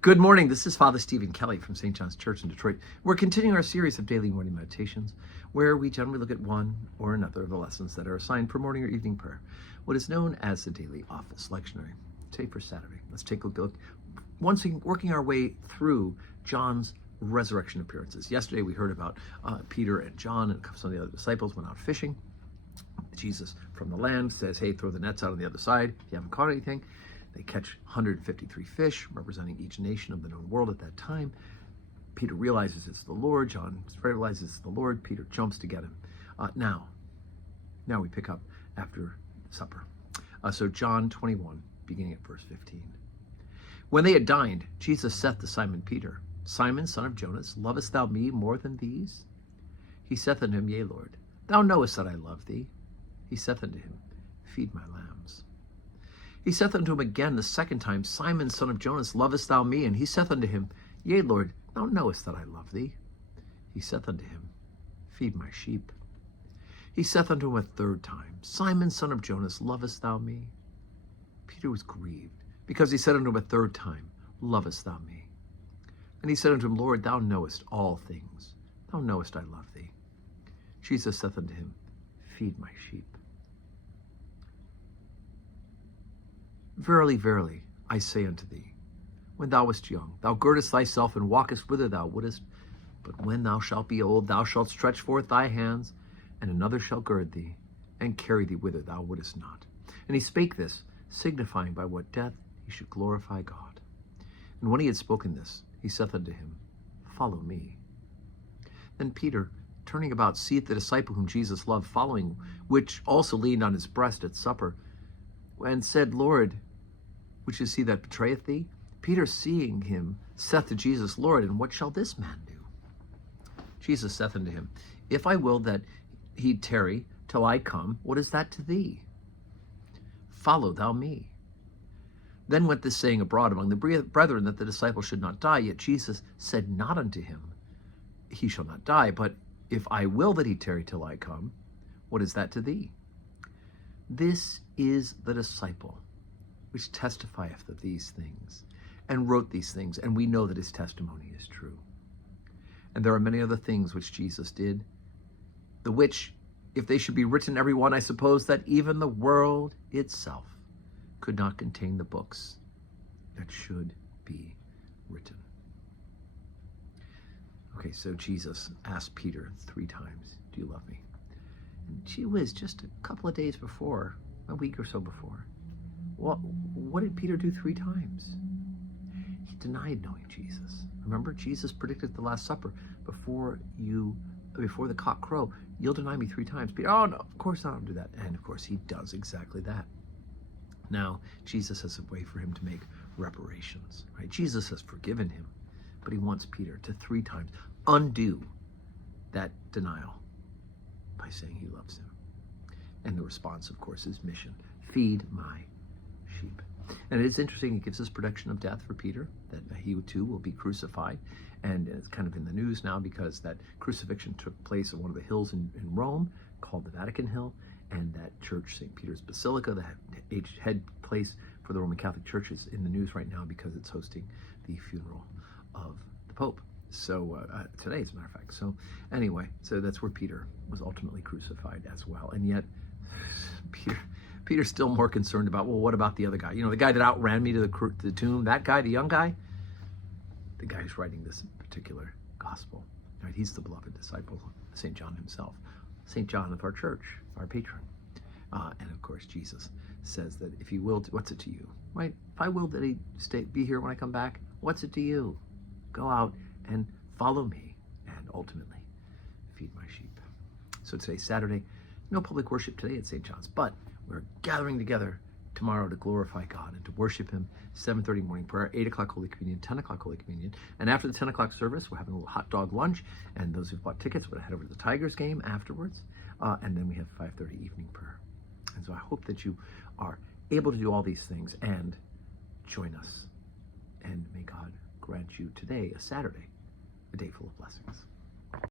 Good morning. This is Father Stephen Kelly from St. John's Church in Detroit. We're continuing our series of daily morning meditations where we generally look at one or another of the lessons that are assigned for morning or evening prayer, what is known as the daily office lectionary. Today for Saturday, let's take a look, once again, working our way through John's resurrection appearances. Yesterday we heard about Peter and John and some of the other disciples went out fishing. Jesus from the land says, hey, throw the nets out on the other side if you haven't caught anything. They catch 153 fish, representing each nation of the known world at that time. Peter realizes it's the Lord. John realizes it's the Lord. Peter jumps to get him. Now we pick up after supper. So John 21, beginning at verse 15. When they had dined, Jesus saith to Simon Peter, Simon, son of Jonas, lovest thou me more than these? He saith unto him, Yea, Lord, thou knowest that I love thee. He saith unto him, Feed my lambs. He saith unto him again the second time, Simon, son of Jonas, lovest thou me? And he saith unto him, Yea, Lord, thou knowest that I love thee. He saith unto him, Feed my sheep. He saith unto him a third time, Simon, son of Jonas, lovest thou me? Peter was grieved, because he said unto him a third time, Lovest thou me? And he said unto him, Lord, thou knowest all things. Thou knowest I love thee. Jesus saith unto him, Feed my sheep. Verily, verily, I say unto thee, when thou wast young, thou girdest thyself and walkest whither thou wouldest. But when thou shalt be old, thou shalt stretch forth thy hands, and another shall gird thee, and carry thee whither thou wouldest not. And he spake this, signifying by what death he should glorify God. And when he had spoken this, he saith unto him, Follow me. Then Peter, turning about, seeth the disciple whom Jesus loved following, which also leaned on his breast at supper, and said, Lord, which is he that betrayeth thee? Peter, seeing him, saith to Jesus, Lord, and what shall this man do? Jesus saith unto him, If I will that he tarry till I come, what is that to thee? Follow thou me. Then went this saying abroad among the brethren, that the disciple should not die. Yet Jesus said not unto him, He shall not die, but if I will that he tarry till I come, what is that to thee? This is the disciple which testifieth of these things, and wrote these things, and we know that his testimony is true. And there are many other things which Jesus did, the which, if they should be written every one, I suppose that even the world itself could not contain the books that should be written. Okay, so Jesus asked Peter 3 times, do you love me? And gee whiz, just a couple of days before, a week or so before, what did Peter do 3 times? He denied knowing Jesus. Remember, Jesus predicted at the Last Supper, before the cock crow, you'll deny me 3 times. Peter, oh no, of course not, I'll do that. And of course he does exactly that. Now, Jesus has a way for him to make reparations, right? Jesus has forgiven him, but he wants Peter to 3 times undo that denial by saying he loves him. And the response, of course, is mission. Feed my sheep. And it is interesting, it gives us prediction of death for Peter, that he too will be crucified. And it's kind of in the news now because that crucifixion took place on one of the hills in Rome called the Vatican Hill. And that church, St. Peter's Basilica, the head place for the Roman Catholic Church, is in the news right now because it's hosting the funeral of the Pope. So today, as a matter of fact. So anyway, so that's where Peter was ultimately crucified as well. And yet, Peter's still more concerned about, well, what about the other guy? You know, the guy that outran me to the tomb, that guy, the young guy, the guy who's writing this particular gospel, right? He's the beloved disciple, St. John himself. St. John of our church, our patron. And of course, Jesus says that if you will, what's it to you, right? If I will that he be here when I come back, what's it to you? Go out and follow me and ultimately feed my sheep. So today's Saturday, no public worship today at St. John's, but we're gathering together tomorrow to glorify God and to worship him. 7:30 morning prayer, 8 o'clock Holy Communion, 10 o'clock Holy Communion. And after the 10 o'clock service, we're having a little hot dog lunch. And those who've bought tickets will head over to the Tigers game afterwards. And then we have 5:30 evening prayer. And so I hope that you are able to do all these things and join us. And may God grant you today, a Saturday, a day full of blessings.